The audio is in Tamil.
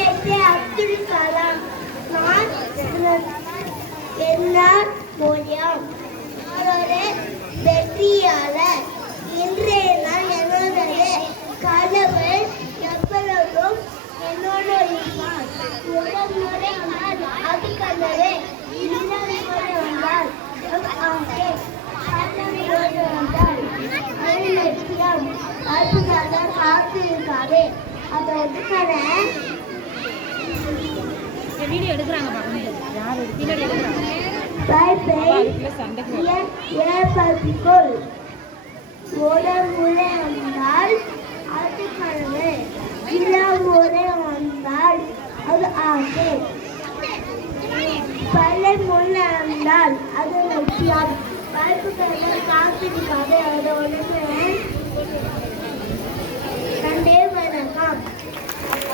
ஏபிஜே அப்துல் கலாம். நான் என்னால் முடியும். ஒரு வெற்றியாளர். இன்றைய நாள் என்னுடைய கனவு எப்பொழுதும் என்னோடு இருப்பார். முதல் முறை நான் அது கனவு இரண்டு முறை வந்தால் ஆசை கனவு வந்தால் அது லட்சியம். அதுக்காக காத்திருக்காது. அதை ஒதுக்காத வீடியோ எடுக்கிறாங்க ஏற்படுத்திக்கொள். ஒரு முறை வந்தால் அது கனவு, இரு முறை வந்தால் அது ஆசை, பல முறை வந்தால் அது லட்சியம். வாய்ப்புக்காக காத்திருக்காது. அதை ஒன்று